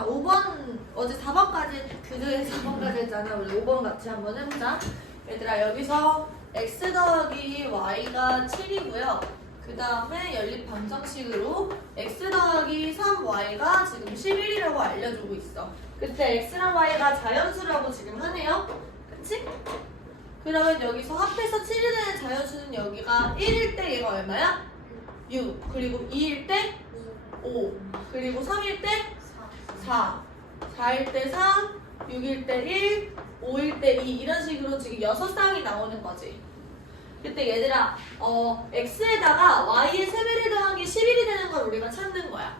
자, 5번, 어제 4번까지, 교재에 4번까지 했잖아. 우리 5번 같이 한번 해보자. 얘들아, 여기서 x 더하기 y가 7이고요. 그 다음에 연립 방정식으로 x 더하기 3y가 지금 11이라고 알려주고 있어. 그때 x랑 y가 자연수라고 지금 하네요. 그치? 그러면 여기서 합해서 7이 되는 자연수는 여기가 1일 때 얘가 얼마야? 6. 그리고 2일 때 5. 그리고 3일 때 4, 4일 때 3, 6일 때 1, 5일 때 2 이런 식으로 지금 6쌍이 나오는 거지. 그때 얘들아 어 x에다가 y의 세배를 더한 게 11이 되는 걸 우리가 찾는 거야.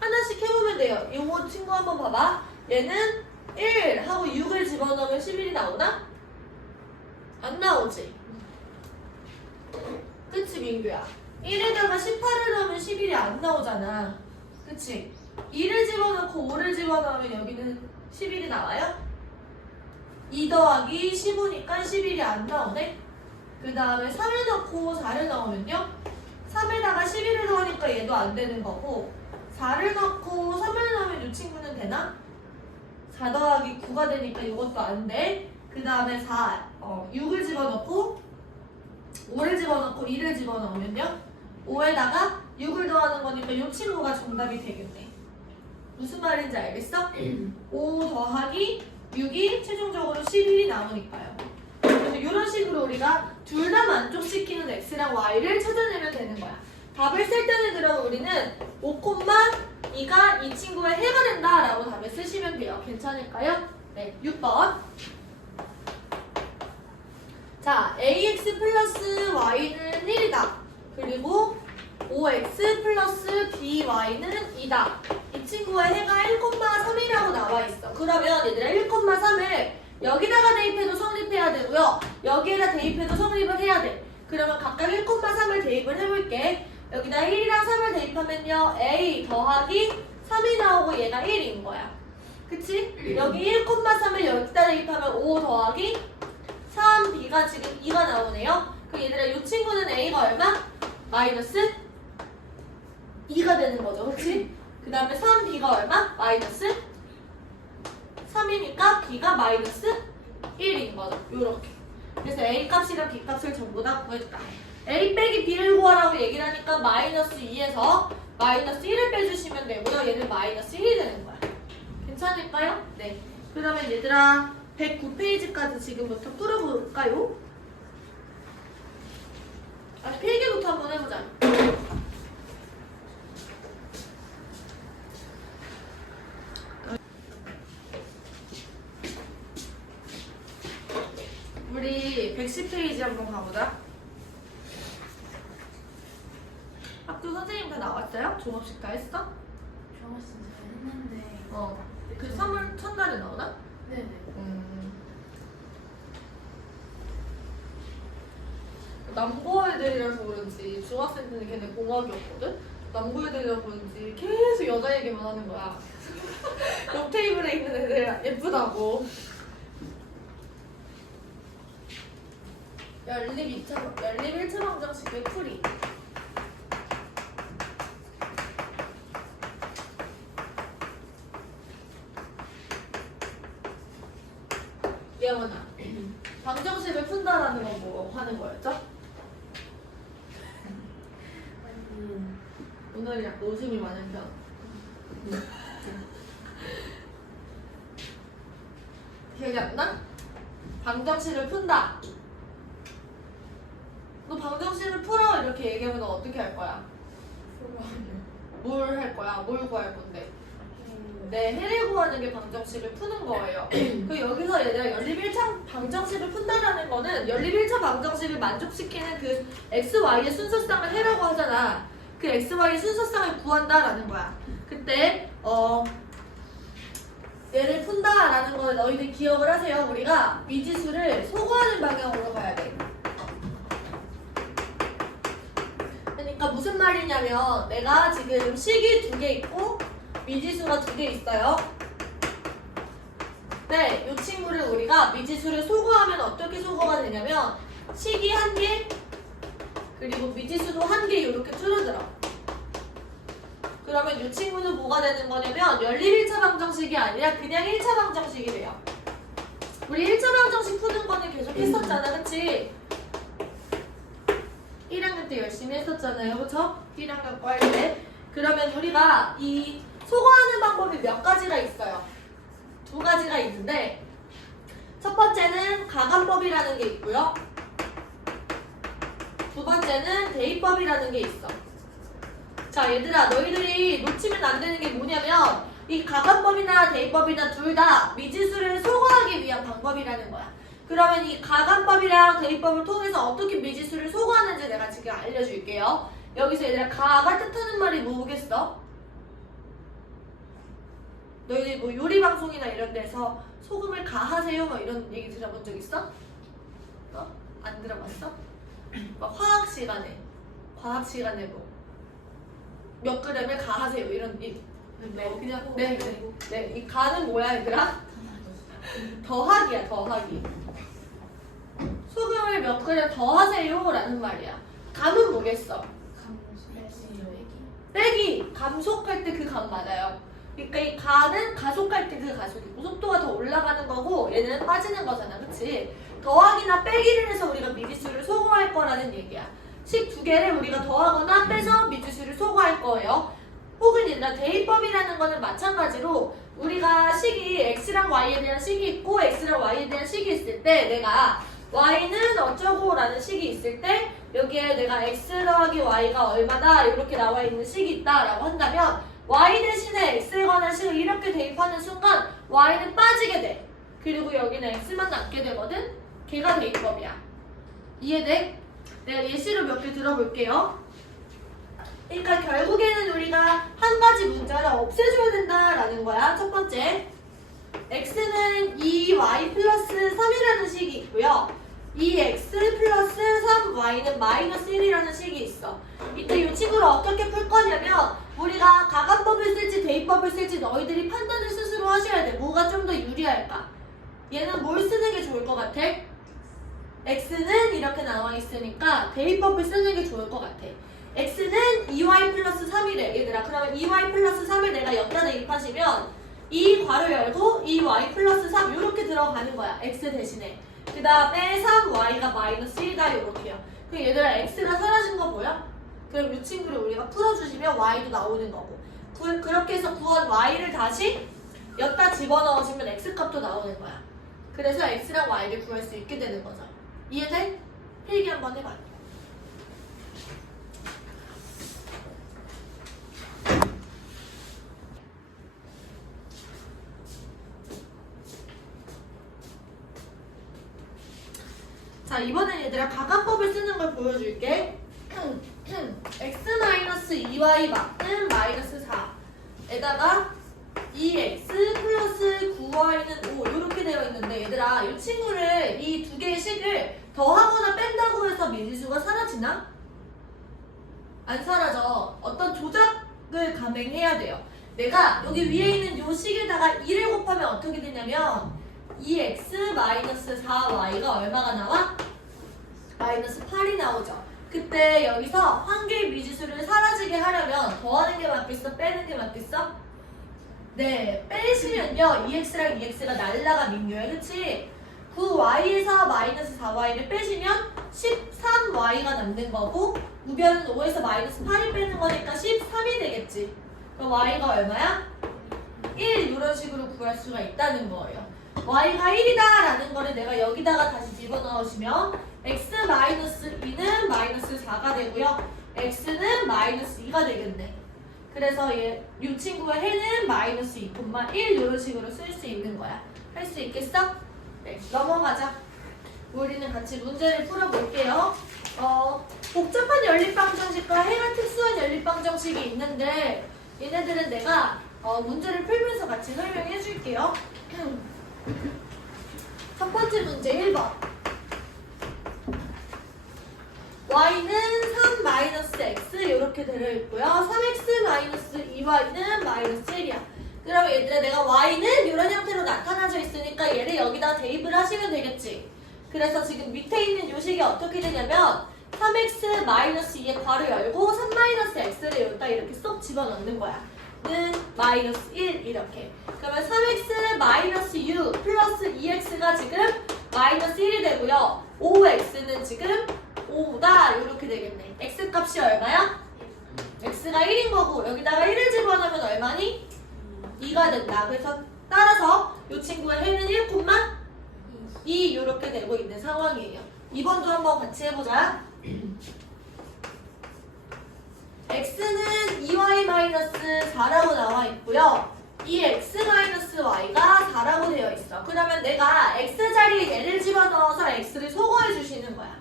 하나씩 해보면 돼요. 이거 친구 한번 봐봐. 얘는 1 하고 6을 집어넣으면 11이 나오나? 안 나오지. 그치 민규야. 1에다가 18을 넣으면 11이 안 나오잖아. 그치? 2를 집어넣고 5를 집어넣으면 여기는 11이 나와요? 2 더하기 15니까 11이 안 나오네? 그 다음에 3을 넣고 4를 넣으면요? 3에다가 11을 더하니까 얘도 안 되는 거고 4를 넣고 3을 넣으면 이 친구는 되나? 4 더하기 9가 되니까 이것도 안 돼. 그 다음에 4, 어, 6을 집어넣고 5를 집어넣고 2를 집어넣으면요? 5에다가 6을 더하는 거니까 이 친구가 정답이 되겠네. 무슨 말인지 알겠어? 5 더하기 6이 최종적으로 11이 나오니까요. 그래서 이런 식으로 우리가 둘 다 만족시키는 x랑 y를 찾아내면 되는 거야. 답을 쓸 때는 그럼 우리는 5,2가 이 친구의 해가 된다 라고 답을 쓰시면 돼요. 괜찮을까요? 네, 6번. 자, ax 플러스 y는 1이다. 그리고 5x 플러스 by는 2다. 이 친구의 해가 1,3이라고 나와 있어. 그러면 얘들아 1,3을 여기다가 대입해도 성립해야 되고요. 여기에다 대입해도 성립을 해야 돼. 그러면 각각 1,3을 대입을 해볼게. 여기다 1이랑 3을 대입하면요. a 더하기 3이 나오고 얘가 1인 거야. 그치? 여기 1,3을 여기다 대입하면 5 더하기 3b가 지금 2가 나오네요. 그 얘들아 이 친구는 a가 얼마? 마이너스 2가 되는 거죠. 그치? 그 다음에 3b가 얼마? 마이너스 3이니까 b가 마이너스 1인 거죠. 요렇게. 그래서 a 값이랑 b 값을 전부 다 구했다. a 빼기 b를 구하라고 얘기를 하니까 마이너스 2에서 마이너스 1을 빼주시면 되고요. 얘는 마이너스 1이 되는 거야. 괜찮을까요? 네. 그러면 얘들아 109페이지까지 지금부터 풀어볼까요? 아니 필기부터 한번 해보자. 우리 110페이지 한번 가보자. 학교 선생님 다 나왔어요? 종업식 다 했어? 정말 진짜 했는데. 어. 그 3월 첫날에 나오나? 네네. 음. 남고 애들이라서 그런지 중학생들은 걔네 공학이었거든? 남고 애들이라 그런지 계속 여자 얘기만 하는 거야. 옆 테이블에 있는 애들 예쁘다고. 연립 2차, 연립 1차 방정식의 풀이. 예원아, 방정식을 푼다라는 건 뭐 하는 거였죠? 아니, 오늘 약간 웃음이 많은 편. 기억이 안 나? 방정식을 푼다. 너 방정식을 풀어 이렇게 얘기하면 너 어떻게 할 거야? 뭘 할 거야? 뭘 구할 건데? 네, 해를 구하는 게 방정식을 푸는 거예요. 그 여기서 얘들아 연립 1차 방정식을 푼다라는 거는 연립 1차 방정식을 만족시키는 그 x, y의 순서쌍을 해라고 하잖아. 그 x, y의 순서쌍을 구한다라는 거야. 그때 어 얘를 푼다라는 거는 너희들 기억을 하세요. 우리가 미지수를 소거하는 방향으로 가야 돼. 그러니까 무슨 말이냐면 내가 지금 식이 두 개 있고 미지수가 두 개 있어요. 네, 이 친구를 우리가 미지수를 소거하면 어떻게 소거가 되냐면 식이 한 개, 그리고 미지수도 한 개 이렇게 줄어들어. 그러면 이 친구는 뭐가 되는 거냐면 연립 1차 방정식이 아니라 그냥 1차 방정식이 돼요. 우리 1차 방정식 푸는 거는 계속 했었잖아, 그치? 1학년 때 열심히 했었잖아요, 그쵸? 1학년 거할 때. 그러면 우리가 이 소거하는 방법이 몇 가지가 있어요. 두 가지가 있는데 첫 번째는 가감법이라는 게 있고요. 두 번째는 대입법이라는 게 있어. 자, 얘들아, 너희들이 놓치면 안 되는 게 뭐냐면 이 가감법이나 대입법이나 둘 다 미지수를 소거하기 위한 방법이라는 거야. 그러면 이 가감법이랑 대입법을 통해서 어떻게 미지수를 소거하는지 내가 지금 알려줄게요. 여기서 얘들아, 가가 뜻하는 말이 뭐겠어? 너희들 뭐 요리 방송이나 이런 데서 소금을 가하세요 뭐 이런 얘기 들어본 적 있어? 어? 안 들어봤어? 막 화학 시간에 과학 시간에 뭐 몇 그램을 가하세요 이런 이 네, 그냥 네, 네, 네, 이 가는 뭐야 얘들아? 더하기야 더하기 그램 더하세요 라는 말이야 감은 뭐겠어? 빼기 감속할 때 그 감 맞아요. 그러니까 이 가는 가속할 때 그 가속이고 속도가 더 올라가는 거고 얘는 빠지는 거잖아, 그렇지? 더하기나 빼기를 해서 우리가 미지수를 소거할 거라는 얘기야. 식 두 개를 우리가 더하거나 빼서 미지수를 소거할 거예요. 혹은 얘들아 대입법이라는 거는 마찬가지로 우리가 식이 x랑 y에 대한 식이 있고 x랑 y에 대한 식이 있을 때 내가 y는 어쩌고 라는 식이 있을 때 여기에 내가 x 더하기 y가 얼마다 이렇게 나와 있는 식이 있다라고 한다면 y 대신에 x에 관한 식을 이렇게 대입하는 순간 y는 빠지게 돼. 그리고 여기는 x만 남게 되거든. 걔가 대입법이야. 이해돼? 내가 예시로 몇 개 들어볼게요. 그러니까 결국에는 우리가 한 가지 문자를 없애줘야 된다라는 거야. 첫 번째. x는 2y 플러스 3이라는 식이 있고요. 2x 플러스 3y는 마이너스 1이라는 식이 있어. 이때 이 친구를 어떻게 풀 거냐면 우리가 가감법을 쓸지 대입법을 쓸지 너희들이 판단을 스스로 하셔야 돼. 뭐가 좀 더 유리할까? 얘는 뭘 쓰는 게 좋을 것 같아? x는 이렇게 나와 있으니까 대입법을 쓰는 게 좋을 것 같아. x는 2y 플러스 3이래 얘들아. 그러면 2y 플러스 3을 내가 여기다 대입하시면 이 괄호 열고 2y 플러스 3 이렇게 들어가는 거야. x 대신에. 그 다음에 3y가 마이너스 1이다 이렇게요. 그럼 얘들아 x가 사라진 거 보여? 그럼 이 친구를 우리가 풀어주시면 y도 나오는 거고 구- 그렇게 해서 구한 y를 다시 여기다 집어넣으시면 x 값도 나오는 거야. 그래서 x랑 y를 구할 수 있게 되는 거죠. 이해돼? 필기 한번 해봐. 자 이번엔 얘들아 가감법을 쓰는 걸 보여줄게 x-2y 맞는 마이너스 4에다가 2x 플러스 9y는 5 이렇게 되어 있는데 얘들아 이 친구를 이 두 개의 식을 더하거나 뺀다고 해서 미지수가 사라지나? 안 사라져 어떤 조작을 감행해야 돼요 내가 여기 위에 있는 요 식에다가 2를 곱하면 어떻게 되냐면 2x 마이너스 4y가 얼마가 나와? 마이너스 8이 나오죠. 그때 여기서 한 개의 미지수를 사라지게 하려면 더하는 게 맞겠어? 빼는 게 맞겠어? 네, 빼시면요. 2x랑 2x가 날라가 민규야. 그치? 9y에서 마이너스 4y를 빼시면 13y가 남는 거고 우변은 5에서 마이너스 8을 빼는 거니까 13이 되겠지. 그럼 y가 얼마야? 1 이런 식으로 구할 수가 있다는 거예요. y가 1이다 라는 거를 내가 여기다가 다시 집어넣으시면 x-2는 마이너스 4가 되고요. x는 마이너스 2가 되겠네. 그래서 얘, 이 친구의 해는 마이너스 2,1 이런 식으로 쓸 수 있는 거야. 할 수 있겠어? 네, 넘어가자. 우리는 같이 문제를 풀어볼게요. 어, 복잡한 연립방정식과 해가 특수한 연립방정식이 있는데 얘네들은 내가 어, 문제를 풀면서 같이 설명해 줄게요. 첫 번째 문제 1번. Y는 3 마이너스 x 이렇게 되어 있고요. 3x 마이너스 2y는 마이너스 1이야. 그럼 얘들아 내가 y는 이런 형태로 나타나져 있으니까 얘를 여기다 대입을 하시면 되겠지. 그래서 지금 밑에 있는 요식이 어떻게 되냐면 3x 마이너스 2에 괄호 열고 3 마이너스 x를 여기다 이렇게 쏙 집어넣는 거야. 는 마이너스 1 이렇게. 그러면 3x 마이너스 u 플러스 2x가 지금 마이너스 1이 되고요. 5x는 지금 5다 이렇게 되겠네. x 값이 얼마야? x가 1인 거고 여기다가 1을 집어넣으면 얼마니? 2가 된다. 그래서 따라서 이 친구의 해는 1, 2 이렇게 되고 있는 상황이에요. 2번도 한번 같이 해보자. x는 2y-4라고 나와 있고요. 이 x-y가 4라고 되어 있어. 그러면 내가 x 자리에 얘를 집어넣어서 x를 소거해 주시는 거야.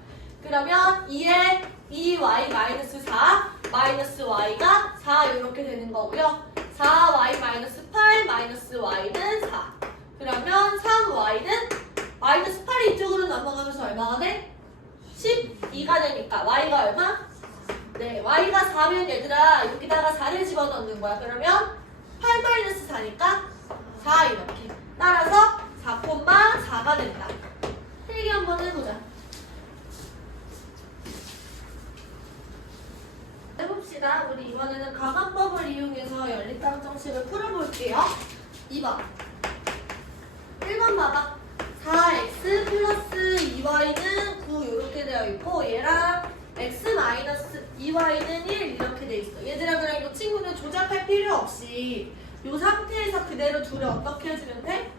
그러면 2에 2y-4 마이너스 y가 4 이렇게 되는 거고요. 4y 마이너스 8 마이너스 y는 4. 그러면 3y는 마이너스 8이 이쪽으로 넘어가면서 얼마가 돼? 12가 되니까 y가 얼마? 네, y가 4면 얘들아 여기다가 4를 집어넣는 거야. 그러면 8 마이너스 4니까 4 이렇게. 따라서 4,4가 된다. 필기 한번 해보자. 해봅시다. 우리 이번에는 가관법을 이용해서 연립방정식을 풀어볼게요. 2번. 1번 봐봐. 4x 플러스 2y는 9 이렇게 되어 있고 얘랑 x 마이너스 2y는 1 이렇게 돼 있어. 얘들아 그냥 이 친구는 조작할 필요 없이 이 상태에서 그대로 둘을 어떻게 해주면 돼?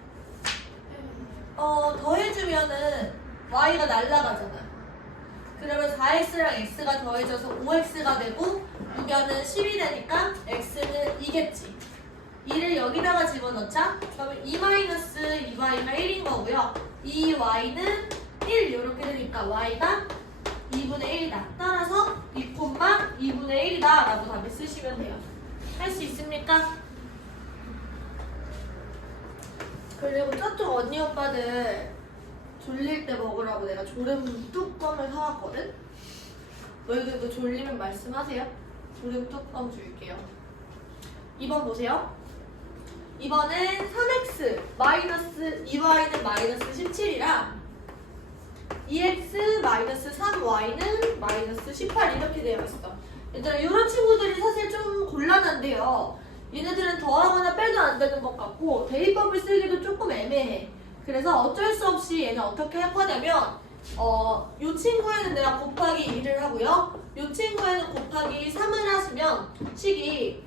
어 더해주면은 y가 날라가잖아. 4x랑 x가 더해져서 5x가 되고 6변은 10이 되니까 x는 2겠지. 2를 여기다가 집어넣자. 그러면 2-2y가 1인 거고요. 2y는 1 이렇게 되니까 y가 2분의 1이다. 따라서 2, 2분의 1이다 라고 답을 쓰시면 돼요. 할 수 있습니까? 그리고 저쪽 언니 오빠들 졸릴 때 먹으라고 내가 졸음 뚜껑을 사왔거든? 너희들도 졸리면 말씀하세요. 졸음 뚜껑 줄게요. 2번 보세요. 2번은 3x 마이너스 2y는 마이너스 17이랑 2x 마이너스 3y는 마이너스 18 이렇게 되어 있어. 얘들아 이런 친구들이 사실 좀 곤란한데요. 얘네들은 더하거나 빼도 안 되는 것 같고 대입법을 쓰기도 조금 애매해. 그래서 어쩔 수 없이 얘는 어떻게 할 거냐면 어, 이 친구에는 내가 곱하기 2를 하고요. 이 친구에는 곱하기 3을 하시면 식이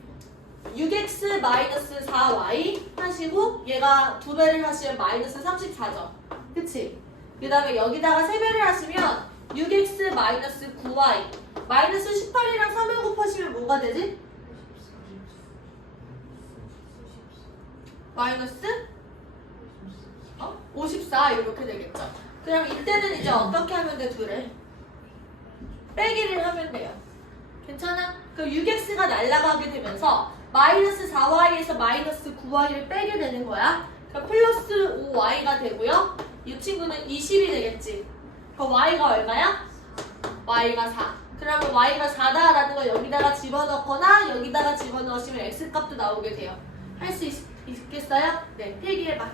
6x 마이너스 4y 하시고 얘가 두 배를 하시면 마이너스 34죠. 그치? 그 다음에 여기다가 세 배를 하시면 6x 마이너스 9y 마이너스 18이랑 3을 곱하시면 뭐가 되지? 마이너스 어? 54 이렇게 되겠죠. 그럼 이때는 이제 어떻게 하면 돼 둘을? 빼기를 하면 돼요. 괜찮아? 그럼 6x가 날아가게 되면서 마이너스 4y에서 마이너스 9y를 빼게 되는 거야. 그럼 플러스 5y가 되고요. 이 친구는 20이 되겠지. 그럼 y가 얼마야? y가 4. 그러면 y가 4다라는 걸 여기다가 집어넣거나 여기다가 집어넣으시면 x 값도 나오게 돼요. 할 수 있겠어요? 네, 필기해봐.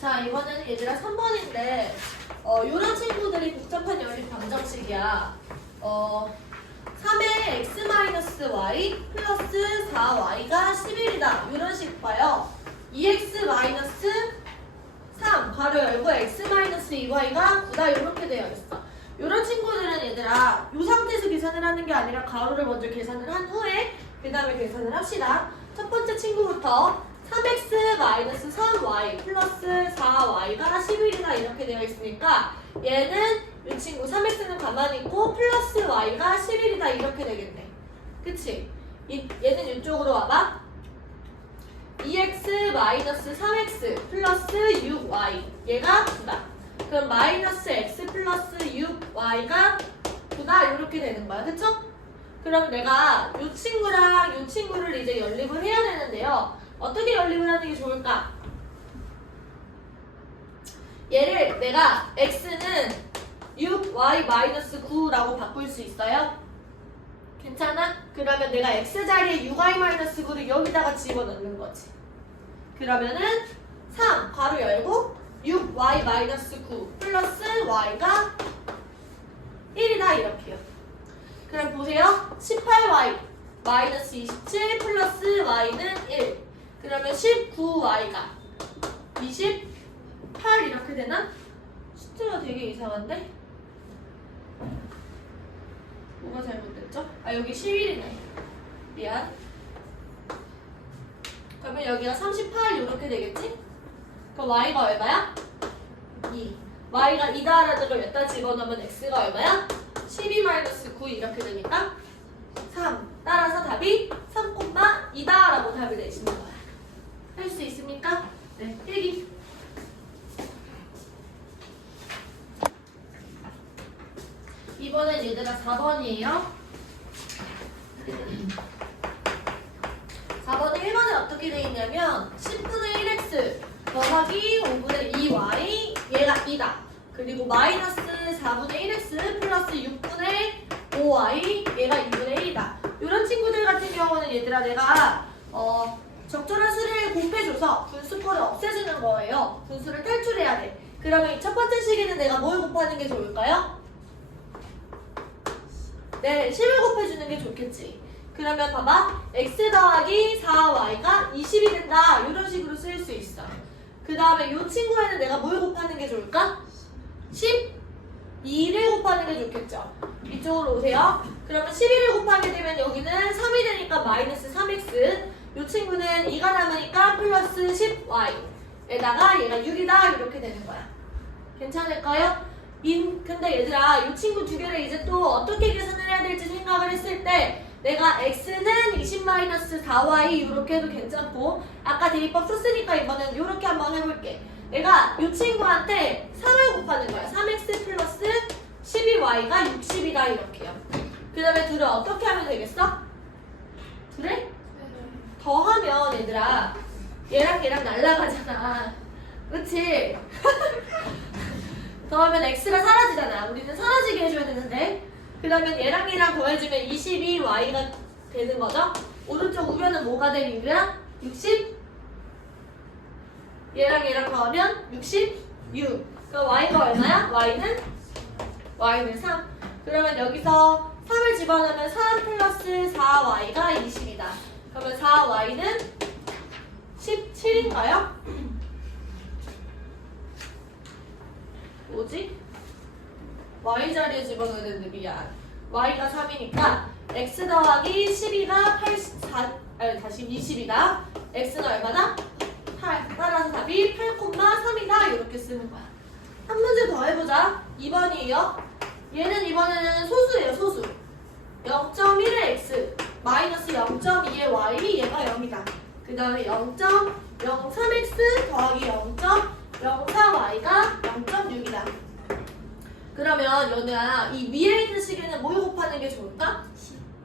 자, 이번에는 얘들아 3번인데, 어, 요런 친구들이 복잡한 연립 방정식이야. 어, 3의 x-y 플러스 4y가 11이다. 이런 식 봐요. 2x 마이너스 3, 괄호 열고 x-2y가 9다. 이렇게 되어 있어. 이런 친구들은 얘들아, 이 상태에서 계산을 하는 게 아니라 가로를 먼저 계산을 한 후에 그 다음에 계산을 합시다. 첫 번째 친구부터 3x 3y 플러스 4y가 11이다 이렇게 되어 있으니까 얘는 이 친구 3x는 가만히 있고 플러스 y가 11이다 이렇게 되겠네. 그치? 이, 얘는 이쪽으로 와봐. 2x 마이너스 3x 플러스 6y 얘가 9다. 그럼 마이너스 x 플러스 6y가 9다 이렇게 되는 거야. 그쵸? 그럼 내가 이 친구랑 이 친구를 이제 연립을 해야 되는데요. 어떻게 연립을 하는 게 좋을까? 얘를 내가 x는 6y 마이너스 9라고 바꿀 수 있어요? 괜찮아? 그러면 내가 x 자리에 6y-9를 여기다가 집어넣는 거지. 그러면은 3 괄호 열고 6y-9 플러스 y가 1이다 이렇게요. 그럼 보세요. 18y 마이너스 27 플러스 y는 1. 그러면 19y가 28 이렇게 되나? 숫자가 되게 이상한데? 뭐가 잘못됐죠? 아 여기 11이네. 미안. 그러면 여기가 38 이렇게 되겠지? 그럼 y가 얼마야? 2. y가 2다라는 걸 여기다 집어넣으면 x가 얼마야? 12-9 이렇게 되니까 3. 따라서 답이 3,2다라고 답을 내시는 거야. 할 수 있습니까? 네. 필기. 이번엔 얘들아 4번이에요. 4번은 1번에 어떻게 돼 있냐면 10분의 1x 더하기 5분의 2y 얘가 2다. 그리고 마이너스 4분의 1x 플러스 6분의 5y 얘가 2분의 1이다. 이런 친구들 같은 경우는 얘들아 내가 어, 적절한 수를 곱해줘서 분수꼴을 없애주는 거예요. 분수를 탈출해야 돼. 그러면 이 첫 번째 시기는 내가 뭘 곱하는 게 좋을까요? 네, 10을 곱해주는 게 좋겠지. 그러면 봐봐. x 더하기 4y가 20이 된다. 이런 식으로 쓸수 있어. 그 다음에 이 친구에는 내가 뭘 곱하는 게 좋을까? 12를 곱하는 게 좋겠죠. 이쪽으로 오세요. 그러면 11을 곱하게 되면 여기는 3이 되니까 마이너스 3x. 이 친구는 2가 남으니까 플러스 10y. 에다가 얘가 6이다. 이렇게 되는 거야. 괜찮을까요? 인, 근데 얘들아, 이 친구 두 개를 이제 또 어떻게 계산을 해야 될지 생각을 했을 때 내가 x는 20-4y 이렇게 해도 괜찮고 아까 대입법 썼으니까 이번엔 이렇게 한번 해볼게. 내가 이 친구한테 3을 곱하는 거야. 3x 플러스 12y가 60이다 이렇게요. 그 다음에 둘을 어떻게 하면 되겠어? 둘을 더하면 얘들아 얘랑 얘랑 날라가잖아. 그치? 더하면 x가 사라지잖아. 우리는 사라지게 해줘야 되는데. 그러면 얘랑 얘랑 더해주면 22y가 되는 거죠? 오른쪽 우변은 뭐가 될 이유야? 60? 얘랑 얘랑 더하면 66. 그럼 y가 얼마야? y는? y는 3. 그러면 여기서 3을 집어넣으면 3 플러스 4y가 20이다. 그러면 4y는 17인가요? 뭐지? y 자리에 집어넣어야 되는데 미안. y가 3이니까 x 더하기 12가 84, 아니 다시 20이다. x는 얼마다? 8. 따라서 답이 8,3이다. 이렇게 쓰는 거야. 한 문제 더 해보자. 2번이에요. 얘는 이번에는 소수예요, 소수. 0.1의 x 마이너스 0.2의 y 얘가 0이다. 그 다음에 0.03x 더하기 0.04y가 0.6이다. 그러면 연우야 이 위에 있는 식에는 뭘 곱하는 게 좋을까?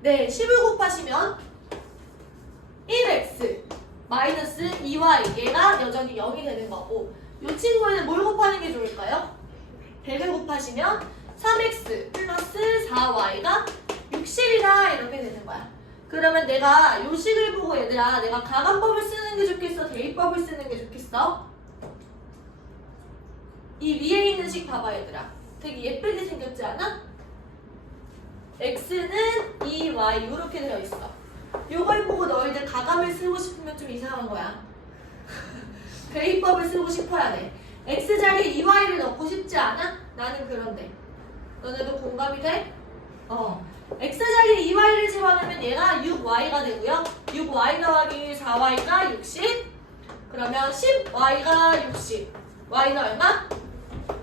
네, 10을 곱하시면 1x 마이너스 2y 얘가 여전히 0이 되는 거고 이 친구에는 뭘 곱하는 게 좋을까요? 100을 곱하시면 3x 플러스 4y가 60이다 이렇게 되는 거야. 그러면 내가 요 식을 보고 얘들아 내가 가간법을 쓰는 게 좋겠어? 대입법을 쓰는 게 좋겠어? 이 위에 있는 식 봐봐 얘들아. 되게 예쁘게 생겼지 않아? x는 2y 이렇게 되어 있어. 요걸 보고 너희들 가감을 쓰고 싶으면 좀 이상한 거야. 대입법을 쓰고 싶어야 돼. x 자리에 2y를 넣고 싶지 않아? 나는 그런데. 너네도 공감이 돼? 어. X 자리에 2y를 집어넣으면 얘가 6y가 되고요. 6y 더하기 4y가 60. 그러면 10y가 60. y는 얼마?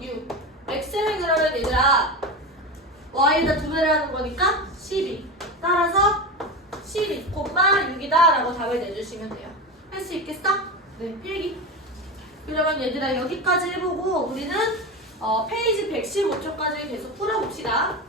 6. x는 그러면 얘들아 y에다 두 배를 하는 거니까 12. 따라서 12, 6이다 라고 답을 내주시면 돼요. 할 수 있겠어? 네, 필기. 그러면 얘들아 여기까지 해보고 우리는 어, 페이지 115초까지 계속 풀어봅시다.